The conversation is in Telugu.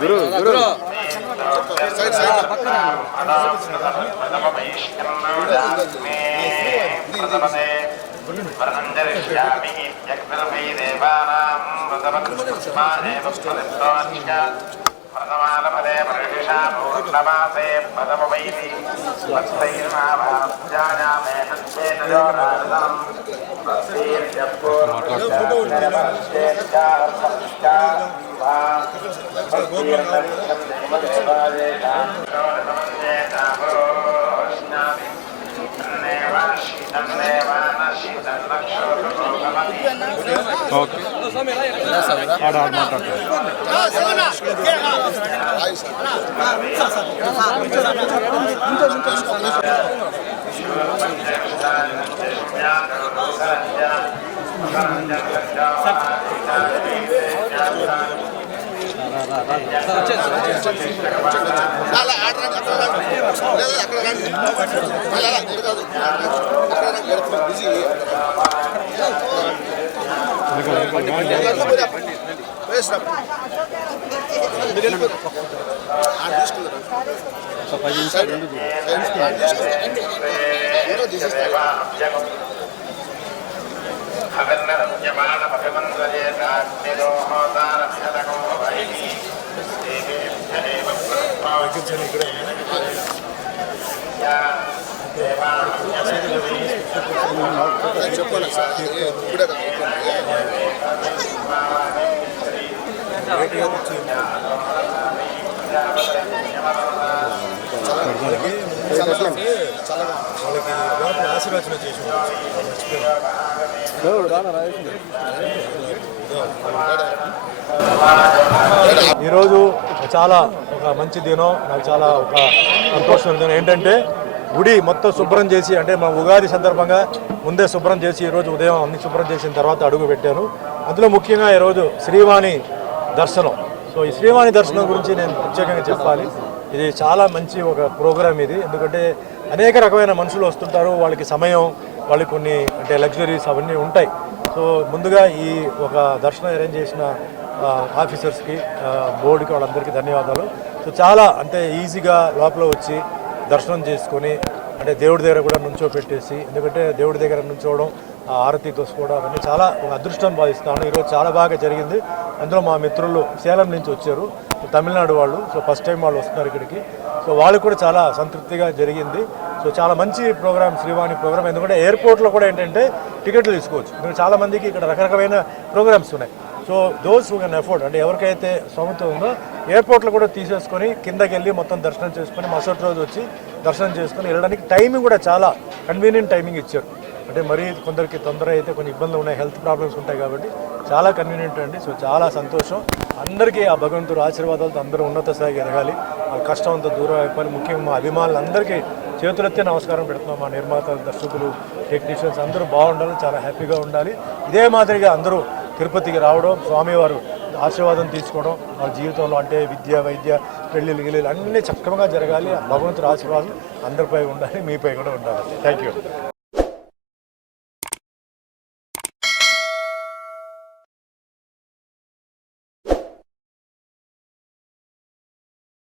గురు గురు ప్రథమాలపదే ప్రతిషా పూర్ణమాసే పదమవైతి వత్సైర్మాభాస్యామే హస్తేనజోరాధనం చెప్పాలి సార్ ఆశీర్వచన చేసి ఈరోజు చాలా ఒక మంచి దినం, నాకు చాలా ఒక సంతోషమైన దినం. ఏంటంటే గుడి మొత్తం శుభ్రం చేసి, అంటే మా ఉగాది సందర్భంగా ముందే శుభ్రం చేసి ఈరోజు ఉదయం అన్ని శుభ్రం చేసిన తర్వాత అడుగు పెట్టాను. అందులో ముఖ్యంగా ఈరోజు శ్రీవాణి దర్శనం. సో ఈ శ్రీవాణి దర్శనం గురించి నేను ప్రత్యేకంగా చెప్పాలి. ఇది చాలా మంచి ఒక ప్రోగ్రామ్ ఇది. ఎందుకంటే అనేక రకమైన మనుషులు వస్తుంటారు, వాళ్ళకి సమయం, వాళ్ళకి కొన్ని అంటే లగ్జరీస్ అవన్నీ ఉంటాయి. సో ముందుగా ఈ ఒక దర్శనం అరేంజ్ చేసిన ఆఫీసర్స్కి, బోర్డుకి, వాళ్ళందరికీ ధన్యవాదాలు. సో చాలా అంటే ఈజీగా లోపల వచ్చి దర్శనం చేసుకొని, అంటే దేవుడి దగ్గర కూడా నుంచోపెట్టేసి, ఎందుకంటే దేవుడి దగ్గర నుంచోవడం, ఆరతి తోసుకోవడం అవన్నీ చాలా ఒక అదృష్టం భావిస్తాను. ఈరోజు చాలా బాగా జరిగింది. అందులో మా మిత్రులు సేలం నుంచి వచ్చారు, తమిళనాడు వాళ్ళు. సో ఫస్ట్ టైం వాళ్ళు వస్తున్నారు ఇక్కడికి. సో వాళ్ళకి కూడా చాలా సంతృప్తిగా జరిగింది. సో చాలా మంచి ప్రోగ్రామ్ శ్రీవాణి ప్రోగ్రామ్. ఎందుకంటే ఎయిర్పోర్ట్లో కూడా ఏంటంటే టికెట్లు తీసుకోవచ్చు, ఎందుకంటే చాలామందికి ఇక్కడ రకరకమైన ప్రోగ్రామ్స్ ఉన్నాయి. So those who can afford, అంటే ఎవరికైతే స్తోమత ఉందో ఎయిర్పోర్ట్లో కూడా తీసేసుకొని కిందకి వెళ్ళి మొత్తం దర్శనం చేసుకొని మరుసటి రోజు వచ్చి దర్శనం చేసుకొని వెళ్ళడానికి టైమింగ్ కూడా చాలా కన్వీనియంట్ టైమింగ్ ఇచ్చారు. అంటే మరీ కొందరికి తొందర అయితే కొన్ని ఇబ్బందులు ఉన్నాయి, హెల్త్ ప్రాబ్లమ్స్ ఉంటాయి కాబట్టి చాలా కన్వీనియంట్ అండి. సో చాలా సంతోషం. అందరికీ ఆ భగవంతుడు ఆశీర్వాదాలతో అందరూ ఉన్నత స్థాయికి ఎదగాలి, ఆ కష్టం అంతా దూరం అయిపోయి, ముఖ్యంగా మా అభిమానులందరికీ చేతులెత్తే నమస్కారం పెడుతున్నాం. మా నిర్మాతలు, దర్శకులు, టెక్నీషియన్స్ అందరూ బాగుండాలి, చాలా హ్యాపీగా ఉండాలి. ఇదే మాదిరిగా అందరూ తిరుపతికి రావడం, స్వామివారు ఆశీర్వాదం తీసుకోవడం, వాళ్ళ జీవితంలో అంటే విద్య, వైద్య, పెళ్ళిళ్ళు, గిళ్ళిళ్ళు అన్నీ చక్కగా జరగాలి. భగవంతుడి ఆశీర్వాదం అందరిపై ఉండాలి, మీపై కూడా ఉండాలి. Thank you.